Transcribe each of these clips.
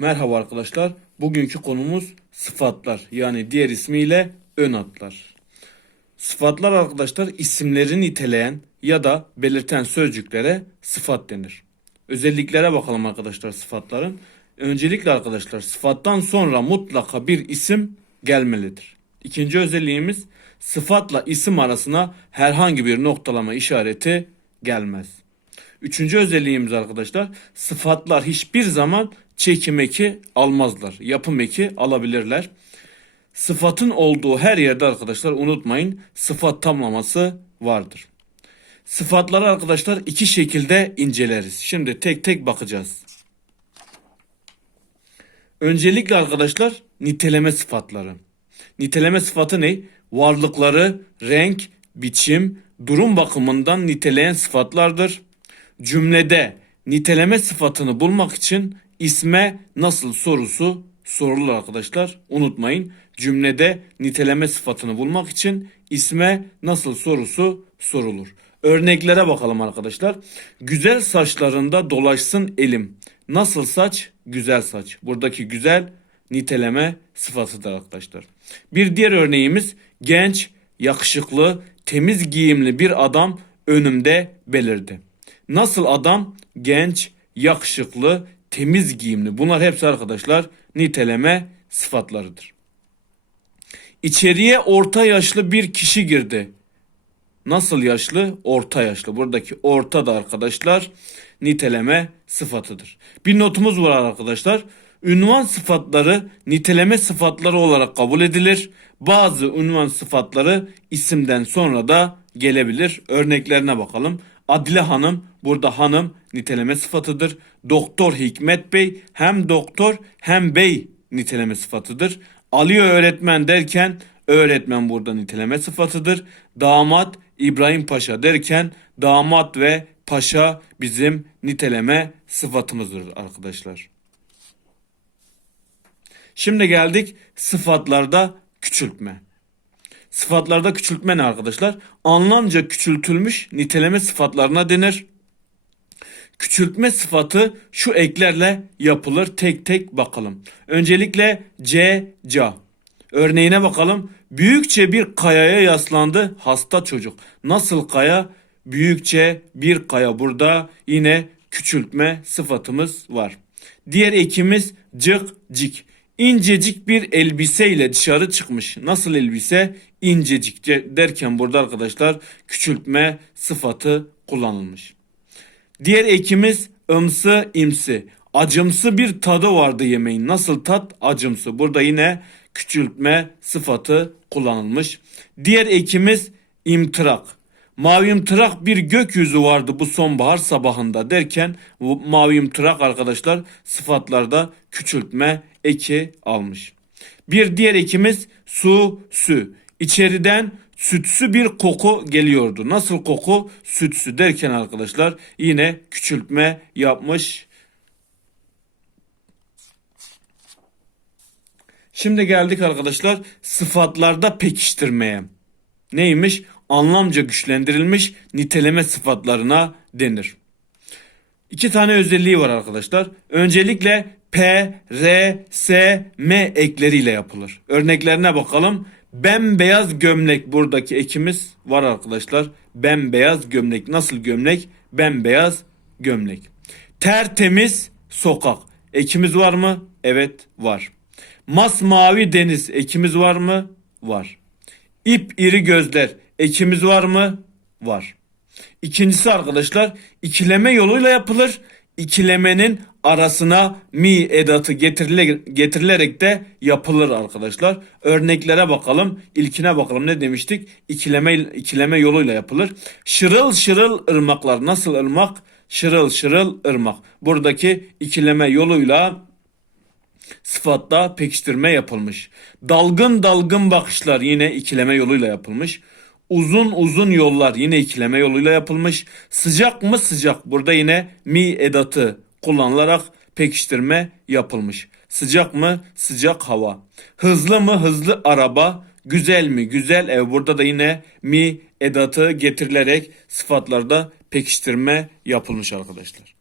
Merhaba arkadaşlar. Bugünkü konumuz sıfatlar. Yani diğer ismiyle ön adlar. Sıfatlar arkadaşlar isimleri niteleyen ya da belirten sözcüklere sıfat denir. Özelliklere bakalım arkadaşlar sıfatların. Öncelikle arkadaşlar sıfattan sonra mutlaka bir isim gelmelidir. İkinci özelliğimiz sıfatla isim arasına herhangi bir noktalama işareti gelmez. Üçüncü özelliğimiz arkadaşlar sıfatlar hiçbir zaman çekim eki almazlar. Yapım eki alabilirler. Sıfatın olduğu her yerde arkadaşlar unutmayın sıfat tamlaması vardır. Sıfatları arkadaşlar iki şekilde inceleriz. Şimdi tek tek bakacağız. Öncelikle arkadaşlar niteleme sıfatları. Niteleme sıfatı ne? Varlıkları, renk, biçim, durum bakımından niteleyen sıfatlardır. Cümlede niteleme sıfatını bulmak için isme nasıl sorusu sorulur arkadaşlar. Unutmayın cümlede niteleme sıfatını bulmak için isme nasıl sorusu sorulur. Örneklere bakalım arkadaşlar. Güzel saçlarında dolaşsın elim. Nasıl saç? Güzel saç. Buradaki güzel niteleme sıfatıdır arkadaşlar. Bir diğer örneğimiz genç, yakışıklı, temiz giyimli bir adam önümde belirdi. Nasıl adam? Genç, yakışıklı, temiz giyimli. Bunlar hepsi arkadaşlar niteleme sıfatlarıdır. İçeriye orta yaşlı bir kişi girdi. Nasıl yaşlı? Orta yaşlı. Buradaki orta da arkadaşlar niteleme sıfatıdır. Bir notumuz var arkadaşlar. Ünvan sıfatları niteleme sıfatları olarak kabul edilir. Bazı ünvan sıfatları isimden sonra da gelebilir. Örneklerine bakalım. Adile Hanım burada hanım niteleme sıfatıdır. Doktor Hikmet Bey hem doktor hem bey niteleme sıfatıdır. Ali öğretmen derken öğretmen burada niteleme sıfatıdır. Damat İbrahim Paşa derken damat ve paşa bizim niteleme sıfatımızdır arkadaşlar. Şimdi geldik sıfatlarda küçültme. Sıfatlarda küçültme ne arkadaşlar? Anlamca küçültülmüş niteleme sıfatlarına denir. Küçültme sıfatı şu eklerle yapılır. Tek tek bakalım. Öncelikle c, ca. Örneğine bakalım. Büyükçe bir kayaya yaslandı hasta çocuk. Nasıl kaya? Büyükçe bir kaya. Burada yine küçültme sıfatımız var. Diğer ekimiz cık, cik. İncecik bir elbiseyle dışarı çıkmış. Nasıl elbise? İncecik derken burada arkadaşlar küçültme sıfatı kullanılmış. Diğer ekimiz ımsı imsi. Acımsı bir tadı vardı yemeğin. Nasıl tat? Acımsı. Burada yine küçültme sıfatı kullanılmış. Diğer ekimiz imtırak. Mavi imtırak bir gökyüzü vardı bu sonbahar sabahında derken bu mavi imtırak arkadaşlar sıfatlarda küçültme eki almış. Bir diğer ekimiz su, sü. İçeriden sütsü bir koku geliyordu. Nasıl koku? Sütsü derken arkadaşlar yine küçültme yapmış. Şimdi geldik arkadaşlar sıfatlarda pekiştirmeye. Neymiş? Anlamca güçlendirilmiş niteleme sıfatlarına denir. İki tane özelliği var arkadaşlar. Öncelikle P, R, S, M ekleriyle yapılır. Örneklerine bakalım. Bembeyaz gömlek buradaki ekimiz var arkadaşlar. Bembeyaz gömlek. Nasıl gömlek? Bembeyaz gömlek. Tertemiz sokak. Ekimiz var mı? Evet var. Masmavi deniz ekimiz var mı? Var. İp iri gözler ekimiz var mı? Var. İkincisi arkadaşlar ikileme yoluyla yapılır. İkilemenin arasına mi edatı getirile, getirilerek de yapılır arkadaşlar. Örneklere bakalım. İlkine bakalım ne demiştik? İkileme, ikileme yoluyla yapılır. Şırıl şırıl ırmaklar. Nasıl ırmak? Şırıl şırıl ırmak. Buradaki ikileme yoluyla sıfatla pekiştirme yapılmış. Dalgın dalgın bakışlar yine ikileme yoluyla yapılmış. Uzun uzun yollar yine ikileme yoluyla yapılmış. Sıcak mı sıcak burada yine mi edatı kullanılarak pekiştirme yapılmış. Sıcak mı sıcak hava. Hızlı mı hızlı araba. Güzel mi güzel ev burada da yine mi edatı getirilerek sıfatlarda pekiştirme yapılmış arkadaşlar.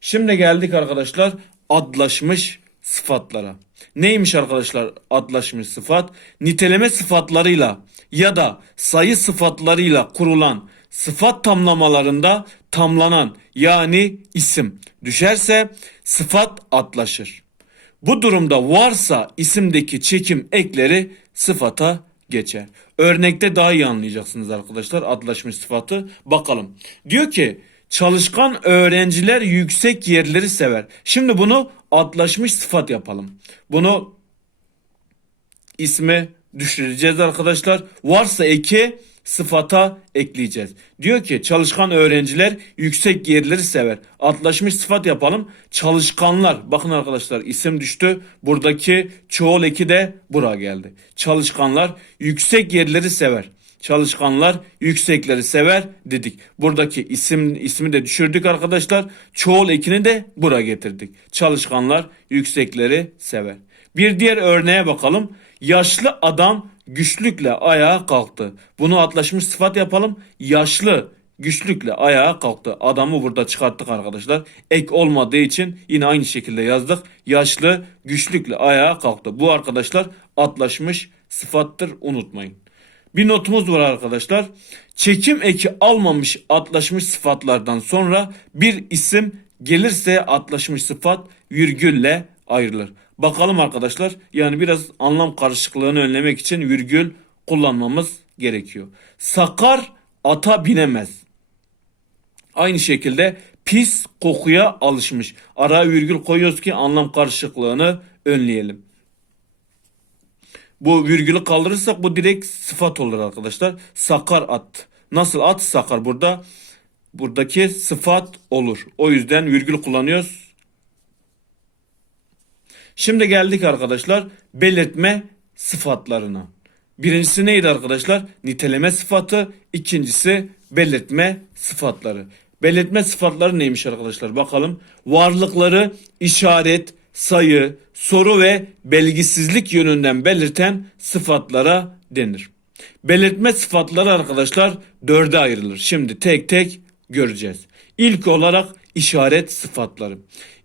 Şimdi geldik arkadaşlar adlaşmış sıfatlara. Neymiş arkadaşlar adlaşmış sıfat? Niteleme sıfatlarıyla ya da sayı sıfatlarıyla kurulan sıfat tamlamalarında tamlanan yani isim düşerse sıfat adlaşır. Bu durumda varsa isimdeki çekim ekleri sıfata geçer. Örnekte daha iyi anlayacaksınız arkadaşlar adlaşmış sıfatı. Bakalım. Diyor ki çalışkan öğrenciler yüksek yerleri sever. Şimdi bunu adlaşmış sıfat yapalım. Bunu ismi düşüreceğiz arkadaşlar. Varsa eki sıfata ekleyeceğiz. Diyor ki çalışkan öğrenciler yüksek yerleri sever. Adlaşmış sıfat yapalım. Çalışkanlar. Bakın arkadaşlar isim düştü. Buradaki çoğul eki de buraya geldi. Çalışkanlar yüksek yerleri sever. Çalışkanlar yüksekleri sever dedik. Buradaki isim ismi de düşürdük arkadaşlar. Çoğul ekini de buraya getirdik. Çalışkanlar yüksekleri sever. Bir diğer örneğe bakalım. Yaşlı adam güçlükle ayağa kalktı. Bunu atlaşmış sıfat yapalım. Yaşlı güçlükle ayağa kalktı. Adamı burada çıkarttık arkadaşlar. Ek olmadığı için yine aynı şekilde yazdık. Yaşlı güçlükle ayağa kalktı. Bu arkadaşlar atlaşmış sıfattır unutmayın. Bir notumuz var arkadaşlar. Çekim eki almamış atlaşmış sıfatlardan sonra bir isim gelirse atlaşmış sıfat virgülle ayrılır. Bakalım arkadaşlar yani biraz anlam karışıklığını önlemek için virgül kullanmamız gerekiyor. Sakar ata binemez. Aynı şekilde pis kokuya alışmış. Araya virgül koyuyoruz ki anlam karışıklığını önleyelim. Bu virgülü kaldırırsak bu direkt sıfat olur arkadaşlar. Sakar at. Nasıl at sakar burada? Buradaki sıfat olur. O yüzden virgül kullanıyoruz. Şimdi geldik arkadaşlar belirtme sıfatlarına. Birincisi neydi arkadaşlar? Niteleme sıfatı. İkincisi belirtme sıfatları. Belirtme sıfatları neymiş arkadaşlar? Bakalım. Varlıkları işaret, sayı, soru ve belgisizlik yönünden belirten sıfatlara denir. Belirtme sıfatları arkadaşlar dörde ayrılır. Şimdi tek tek göreceğiz. İlk olarak işaret sıfatları.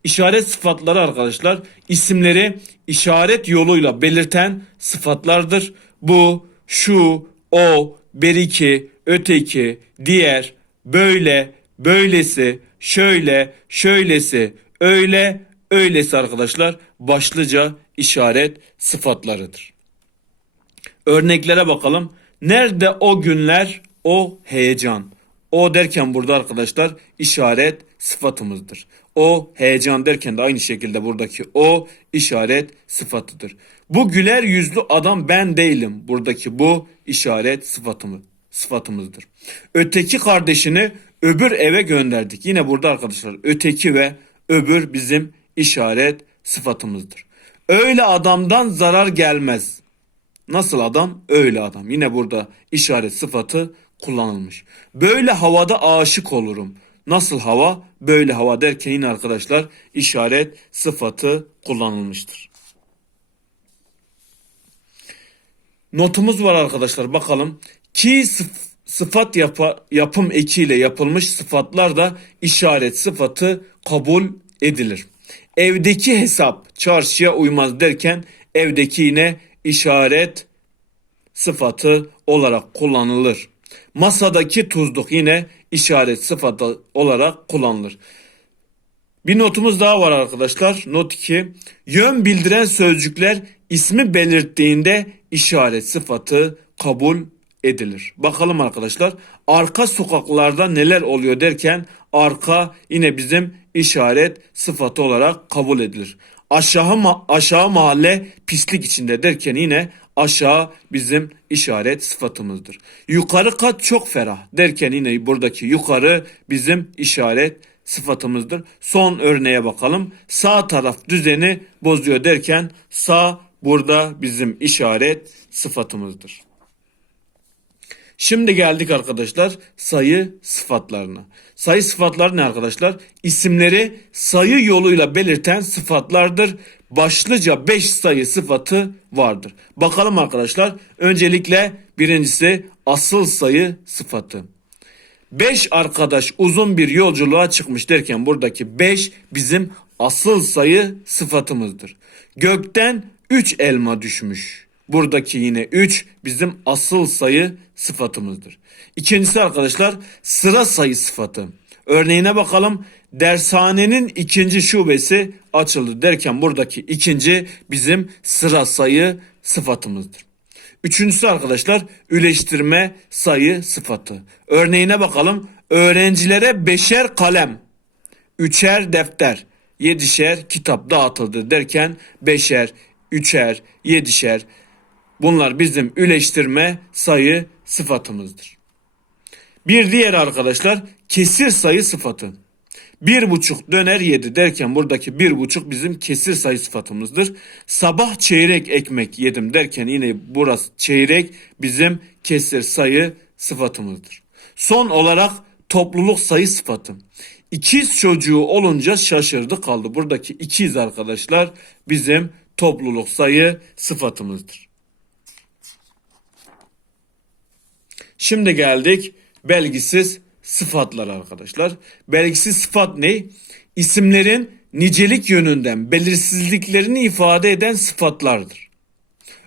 İşaret sıfatları arkadaşlar isimleri işaret yoluyla belirten sıfatlardır. Bu, şu, o, beriki, öteki, diğer, böyle, böylesi, şöyle, şöylesi, öyle, öylesi arkadaşlar başlıca işaret sıfatlarıdır. Örneklere bakalım. Nerede o günler o heyecan. O derken burada arkadaşlar işaret sıfatımızdır. O heyecan derken de aynı şekilde buradaki o işaret sıfatıdır. Bu güler yüzlü adam ben değilim. Buradaki bu işaret sıfatımı, sıfatımızdır. Öteki kardeşini öbür eve gönderdik. Yine burada arkadaşlar öteki ve öbür bizim işaret sıfatımızdır. Öyle adamdan zarar gelmez. Nasıl adam? Öyle adam. Yine burada işaret sıfatı kullanılmış. Böyle havada aşık olurum. Nasıl hava? Böyle hava derken yine arkadaşlar işaret sıfatı kullanılmıştır. Notumuz var arkadaşlar bakalım. Ki sıf- sıfat yapa, yapım ekiyle yapılmış sıfatlar da işaret sıfatı kabul edilir. Evdeki hesap çarşıya uymaz derken evdeki yine işaret sıfatı olarak kullanılır. Masadaki tuzluk yine işaret sıfatı olarak kullanılır. Bir notumuz daha var arkadaşlar. Not 2. Yön bildiren sözcükler ismi belirttiğinde işaret sıfatı kabul edilir. Bakalım arkadaşlar. Arka sokaklarda neler oluyor derken arka yine bizim işaret sıfatı olarak kabul edilir. Aşağı ma- aşağı mahalle pislik içinde derken yine aşağı bizim işaret sıfatımızdır. Yukarı kat çok ferah derken yine buradaki yukarı bizim işaret sıfatımızdır. Son örneğe bakalım. Sağ taraf düzeni bozuyor derken sağ burada bizim işaret sıfatımızdır. Şimdi geldik arkadaşlar sayı sıfatlarına. Sayı sıfatları ne arkadaşlar? İsimleri sayı yoluyla belirten sıfatlardır. Başlıca 5 sayı sıfatı vardır. Bakalım arkadaşlar. Öncelikle birincisi asıl sayı sıfatı. 5 arkadaş uzun bir yolculuğa çıkmış derken buradaki 5 bizim asıl sayı sıfatımızdır. Gökten 3 elma düşmüş. Buradaki yine 3 bizim asıl sayı sıfatımızdır. İkincisi arkadaşlar sıra sayı sıfatı. Örneğine bakalım. Dershanenin ikinci şubesi açıldı derken buradaki ikinci bizim sıra sayı sıfatımızdır. Üçüncüsü arkadaşlar üleştirme sayı sıfatı. Örneğine bakalım. Öğrencilere beşer kalem, üçer defter, yedişer kitap dağıtıldı derken beşer, üçer, yedişer bunlar bizim üleştirme sayı sıfatımızdır. Bir diğer arkadaşlar kesir sayı sıfatı. Bir buçuk döner yedi derken buradaki bir buçuk bizim kesir sayı sıfatımızdır. Sabah çeyrek ekmek yedim derken yine burası çeyrek bizim kesir sayı sıfatımızdır. Son olarak topluluk sayı sıfatı. İkiz çocuğu olunca şaşırdı kaldı. Buradaki ikiz arkadaşlar bizim topluluk sayı sıfatımızdır. Şimdi geldik belgisiz sıfatlar arkadaşlar. Belgisiz sıfat ne? İsimlerin nicelik yönünden belirsizliklerini ifade eden sıfatlardır.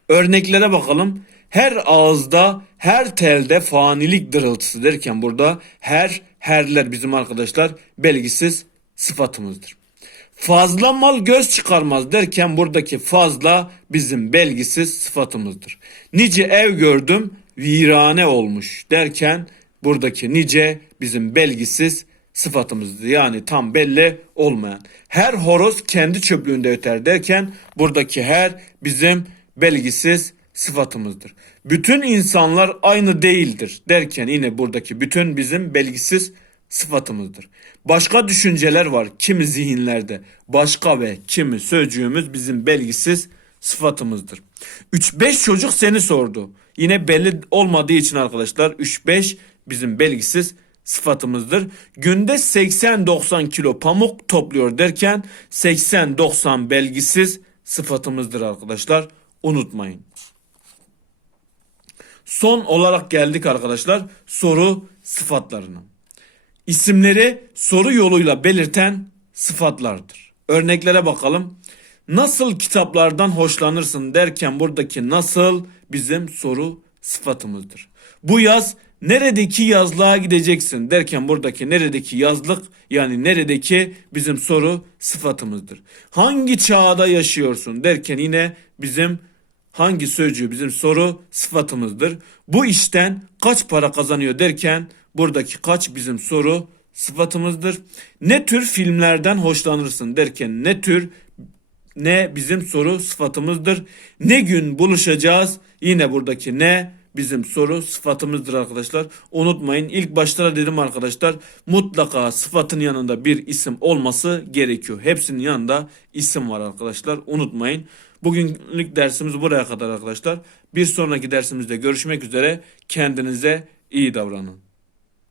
Örneklere bakalım. Her ağızda, her telde fanilik dırıltısı derken burada her, herler bizim arkadaşlar belgisiz sıfatımızdır. Fazla mal göz çıkarmaz derken buradaki fazla bizim belgisiz sıfatımızdır. Nice ev gördüm virane olmuş derken buradaki nice bizim belgisiz sıfatımızdır. Yani tam belli olmayan. Her horoz kendi çöplüğünde öter derken buradaki her bizim belgisiz sıfatımızdır. Bütün insanlar aynı değildir derken yine buradaki bütün bizim belgisiz sıfatımızdır. Başka düşünceler var kimi zihinlerde. Başka ve kimi sözcüğümüz bizim belgisiz sıfatımızdır. 3-5 çocuk seni sordu. Yine belli olmadığı için arkadaşlar 3-5 bizim belgisiz sıfatımızdır. Günde 80-90 kilo pamuk topluyor derken 80-90 belgisiz sıfatımızdır arkadaşlar. Unutmayın. Son olarak geldik arkadaşlar soru sıfatlarına. İsimleri soru yoluyla belirten sıfatlardır. Örneklere bakalım. Nasıl kitaplardan hoşlanırsın derken buradaki nasıl bizim soru sıfatımızdır. Bu yaz neredeki yazlığa gideceksin derken buradaki neredeki yazlık yani neredeki bizim soru sıfatımızdır. Hangi çağda yaşıyorsun derken yine bizim hangi sözcüğü bizim soru sıfatımızdır. Bu işten kaç para kazanıyor derken buradaki kaç bizim soru sıfatımızdır. Ne tür filmlerden hoşlanırsın derken ne tür ne bizim soru sıfatımızdır. Ne gün buluşacağız yine buradaki ne bizim soru sıfatımızdır arkadaşlar. Unutmayın ilk başta da dedim arkadaşlar mutlaka sıfatın yanında bir isim olması gerekiyor. Hepsinin yanında isim var arkadaşlar unutmayın. Bugünlük dersimiz buraya kadar arkadaşlar. Bir sonraki dersimizde görüşmek üzere. Kendinize iyi davranın.